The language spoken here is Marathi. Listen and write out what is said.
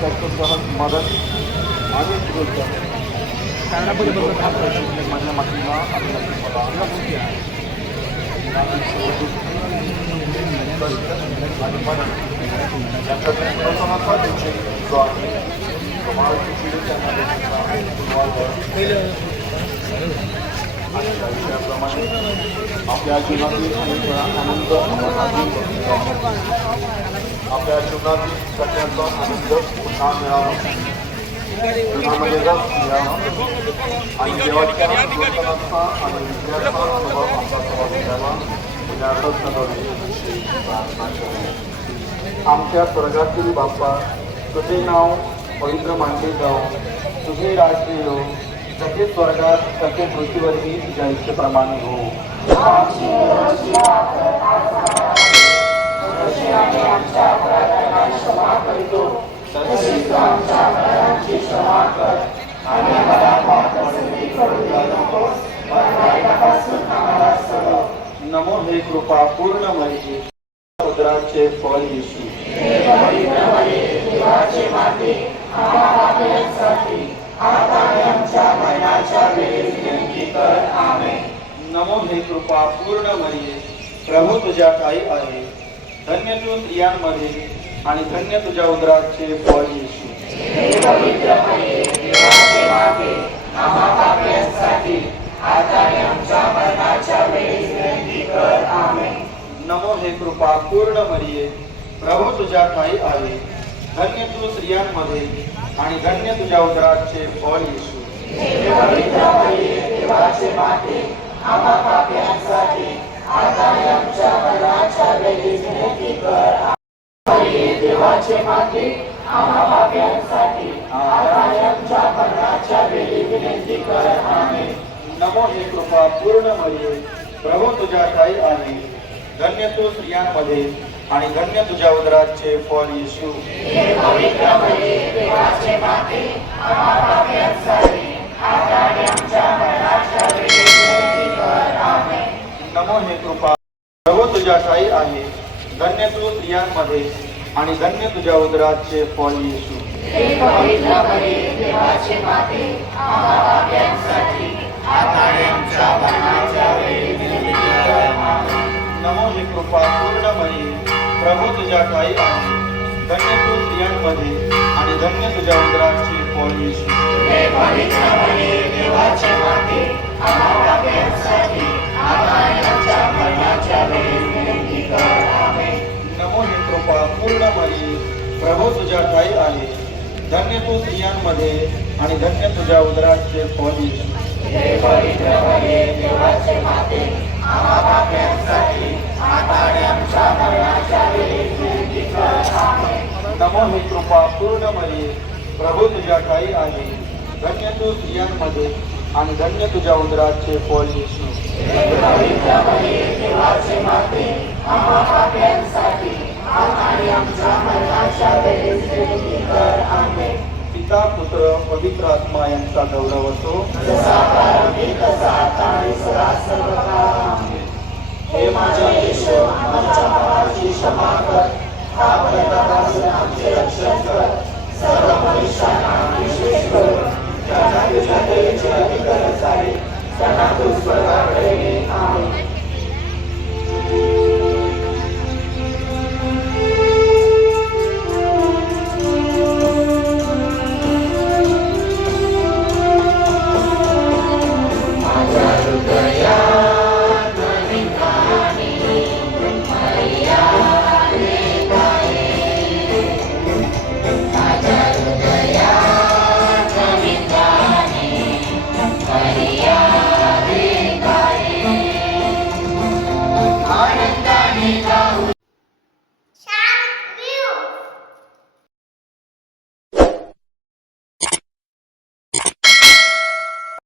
त्याच्यासह मदत आणि माझ्या मातीला आपल्या जीवनातील आनंद आपल्या जीवनातील सगळ्यांचा आनंद पुन्हा मिळावा जीवनामध्ये रस मिळावा आणि देवाच्या कीर्तनाचा आणि विद्याचा स्वभाव आपला स्वभाव मिळावा प्रार्थना करू. आमच्या स्वर्गातील बाप्पा, तुझे नाव पवित्र मानले जाओ, तुझे राज्य येऊ, जसे स्वर्गात तसे पृथ्वीवरही तुझ्या इच्छेप्रमाणे हो. नमो हे कृपा पूर्ण मरिये, उदराचे फळ येशू. नमो हे कृपा पूर्ण मरिये, प्रभू तुझ्या ठाई आहे, धन्य तू स्त्रियांमध्ये आणि धन्य तुझ्या उदराचे फळ येशू. नमो हे कृपा पूर्ण मरिये, प्रभू तुझ्या ठाई आहे, धन्य तू स्त्रियांमध्ये आणि धन्य तुझ्या उदराचे फळ येशू. नमो हे कृपा पूर्ण मरिये, प्रभू तुझ्या ठाई आहे, धन्य तू स्त्रियांमध्ये आणि धन्य तुझ्या उदराचे फळ येशू. नमो हे कृपा प्रभू तुझ्या ठाई आहे, धन्य तू स्त्रियांमध्ये आणि धन्य तुझ्या उदराचे फळ येशू. नमो हे कृपा पूर्ण मरिये, प्रभू तुझ्या ठाई आहे, धन्य तू स्त्रियांमध्ये आणि धन्य तुझ्या उदराचे फळ येशू. नमो हे कृपा पूर्ण मरिये, प्रभू तुझ्या ठाई आहे, धन्य तू स्त्रियांमध्ये आणि धन्य तुझ्या उदराचे फळ येशू. नमो हे कृपा पूर्ण मरिये, प्रभू तुझ्या ठाई आहे, धन्य तू स्त्रियांमध्ये आणि धन्य तुझ्या उदराचे फळ येशू. पिता पुत्र पवित्र आत्मा यांचा गौरव असो. हे माझ्या येशू, आमच्या पापाची क्षमा कर, पापापासून आमचे रक्षण कर, सर्व मनुष्यांना विशेष करून ज्यांना तुझ्या दयेची अधिक गरज आहे त्यांना तू स्वर्गात